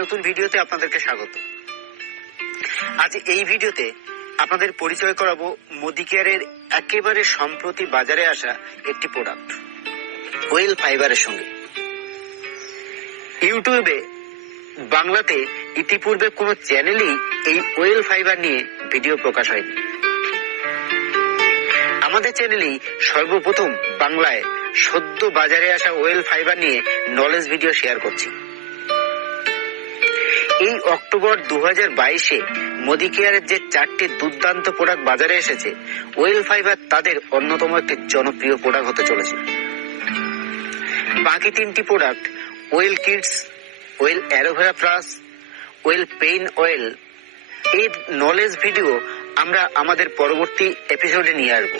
নতুন ভিডিওতে আপনাদেরকে স্বাগত। আজ এই ভিডিওতে আপনাদের পরিচয় করাবো মোদি কেয়ারের একেবারে সম্প্রতি বাজারে আসা একটি প্রোডাক্ট ওয়েল ফাইবারের সঙ্গে। ইউটিউবে বাংলাতে ইতিপূর্বে কোনো চ্যানেলই এই ওয়েল ফাইবার নিয়ে ভিডিও প্রকাশ হয়নি। আমাদের চ্যানেলেই সর্বপ্রথম বাংলায় সদ্য বাজারে আসা ওয়েল ফাইবার নিয়ে নলেজ ভিডিও শেয়ার করছি। এই অক্টোবর দু হাজার বাইশে মোদি কেয়ারের যে চারটি দুর্দান্ত প্রোডাক্ট বাজারে এসেছে ওয়েল ফাইবার তাদের অন্যতম একটি জনপ্রিয় প্রোডাক্ট হতে চলেছে। বাকি তিনটি product well kids well aloe vera plus well pain oil এর নলেজ ভিডিও আমরা আমাদের পরবর্তী এপিসোডে নিয়ে আসব।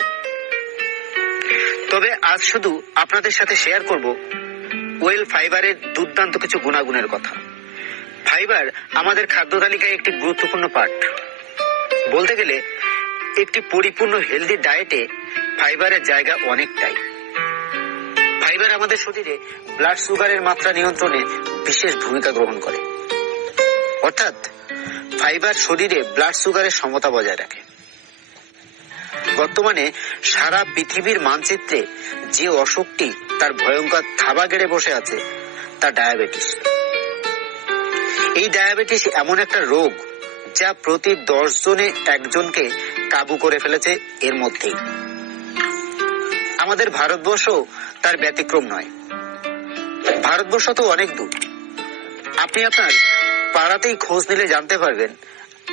তবে আজ শুধু আপনাদের সাথে শেয়ার করব ওয়েল ফাইবারের দুর্দান্ত কিছু গুণাগুণের কথা। ফাইবার আমাদের খাদ্য তালিকায় একটি গুরুত্বপূর্ণ পার্ট। বলতে গেলে, একটি পরিপূর্ণ হেলদি ডায়েটে ফাইবারের জায়গা অনেকটাই। ফাইবার আমাদের শরীরে ব্লাড সুগারের মাত্রা নিয়ন্ত্রণে বিশেষ ভূমিকা গ্রহণ করে। অর্থাৎ, ফাইবার শরীরে ব্লাড সুগারের সমতা বজায় রাখে। বর্তমানে সারা পৃথিবীর মানচিত্রে যে অসুখটি তার ভয়ঙ্কর থাবা গেড়ে বসে আছে, তা ডায়াবেটিস। এই ডায়াবেটিস এমন একটা রোগ যা প্রতি দশ জনে একজনকে কাবু করে ফেলেছে এর মধ্যেই। আমাদের ভারতবর্ষ তার ব্যতিক্রম নয়। ভারতবর্ষ তো অনেক দূর। আপনি আপনার পাড়াতেই খোঁজ নিলে জানতে পারবেন,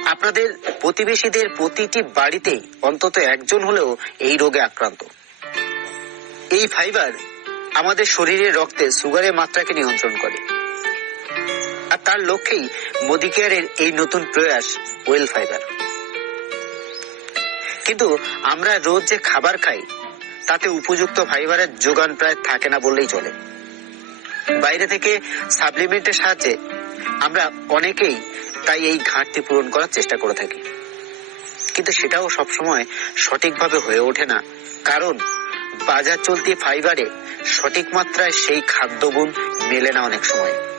আপনাদের প্রতিবেশীদের প্রতিটি বাড়িতেই অন্তত একজন হলেও এই রোগে আক্রান্ত। এই ফাইবার আমাদের শরীরের রক্তে সুগারের মাত্রাকে নিয়ন্ত্রণ করে। তার লক্ষ্যেই মোদি কেয়ারের এই নতুন প্রয়াস ওয়েল ফাইবার। কিন্তু আমরা রোজ যে খাবার খাই, তাতে উপযুক্ত ফাইবারের যোগান প্রায় থাকে না বললেই চলে। বাইরে থেকে সাপ্লিমেন্টের সাহায্যে আমরা অনেকেই তাই এই ঘাটতি পূরণ করার চেষ্টা করে থাকি। কিন্তু সেটাও সবসময় সঠিকভাবে হয়ে ওঠে না, কারণ বাজার চলতি ফাইবারে সঠিক মাত্রায় সেই খাদ্যগুণ মেলে না অনেক সময়।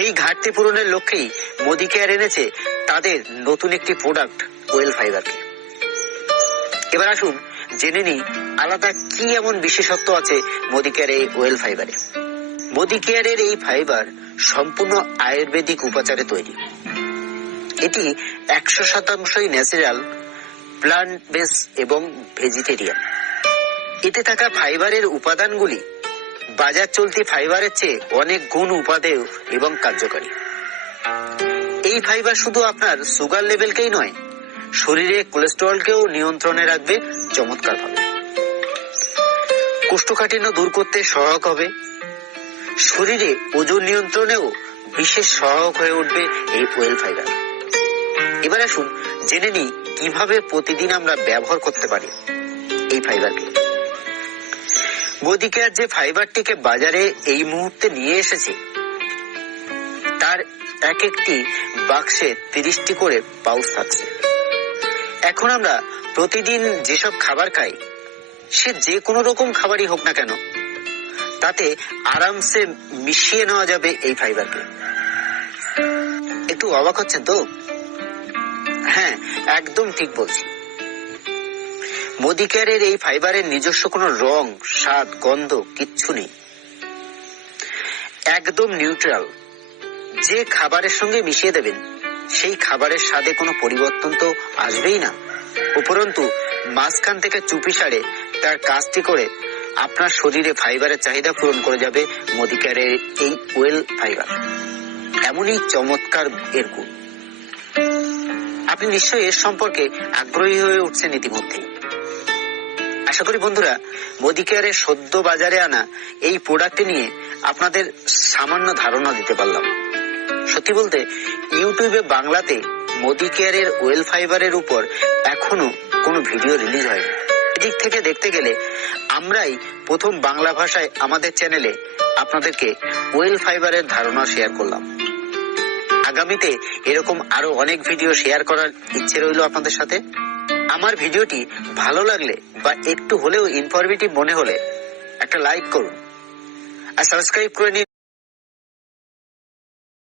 সেই ঘাটতি পূরণের লক্ষ্যেই মোদি কেয়ার এনেছে তাদের নতুন একটি প্রোডাক্ট ওয়েল ফাইবারকে এবার আসুন জেনে নিই আলাদা কি এমন বিশেষত্ব আছে মোদি কেয়ার এই ওয়েল ফাইবারে মোদি কেয়ারের এই ফাইবার সম্পূর্ণ আয়ুর্বেদিক উপাচারে তৈরি। এটি একশো শতাংশই ন্যাচারাল প্লান্ট বেস এবং ভেজিটেরিয়ান এতে থাকা ফাইবারের উপাদানগুলি বাজার চলতি ফাইবারের চেয়ে অনেক গুণ উপাদেয় এবং কার্যকারী। এই ফাইবার শুধু আপনার সুগার লেভেলকেই নয়, শরীরে কোলেস্টেরলকেও নিয়ন্ত্রণে রাখবে চমৎকারভাবে। কোষ্ঠকাঠিন্য দূর করতে সহায়ক হবে। শরীরে ওজন নিয়ন্ত্রণেও বিশেষ সহায়ক হয়ে উঠবে এই ওয়েল ফাইবার। এবার আসুন জেনে নিই কীভাবে প্রতিদিন আমরা ব্যবহার করতে পারি এই ফাইবারকে। মোদিকেয়ার যে ফাইবারটিকে বাজারে এই মুহূর্তে নিয়ে এসেছে, তার এক একটি বাক্সে তিরিশটি করে পাউচ থাকছে। এখন আমরা প্রতিদিন যেসব খাবার খাই, সে যে কোনো রকম খাবারই হোক না কেন, তাতে আরামসে মিশিয়ে নেওয়া যাবে এই ফাইবারকে। একটু অবাক হচ্ছেন তো? হ্যাঁ একদম ঠিক বলছি। মোদি কেয়ারের এই ফাইবারের নিজস্ব কোনো রং, স্বাদ, গন্ধ কিচ্ছু নেই। একদম নিউট্রাল। যে খাবারের সঙ্গে মিশিয়ে দেবেন, সেই খাবারের স্বাদে কোনো পরিবর্তন তো আসবেই না। উপরন্তু, মাঝখান থেকে চুপি সারে তার কাজটি করে আপনার শরীরে ফাইবারের চাহিদা পূরণ করে যাবে মোদি কেয়ারের এই ওয়েল ফাইবার। এমনই চমৎকার এর গুণ। আপনি নিশ্চয়ই এর সম্পর্কে আগ্রহী হয়ে উঠছেন ইতিমধ্যেই। আশা করি বন্ধুরা মোদি কেয়ারের সদ্য বাজারে আনা এই প্রোডাক্টটি নিয়ে আপনাদের সামান্য ধারণা দিতে পারলাম। সত্যি বলতে, ইউটিউবে বাংলাতে মোদি কেয়ারের ওয়েল ফাইবারের উপর এখনও কোনো ভিডিও রিলিজ হয়নি। এদিক থেকে দেখতে গেলে, আমরাই প্রথম বাংলা ভাষায় আমাদের চ্যানেলে আপনাদেরকে ওয়েল ফাইবারের ধারণা শেয়ার করলাম। আগামীতে এরকম আরও অনেক ভিডিও শেয়ার করার ইচ্ছে রইল আপনাদের সাথে। আমার ভিডিওটি ভালো লাগলে বা একটু হলেও ইনফরমেটিভ মনে হলে একটা লাইক করুন আর সাবস্ক্রাইব করে নিন।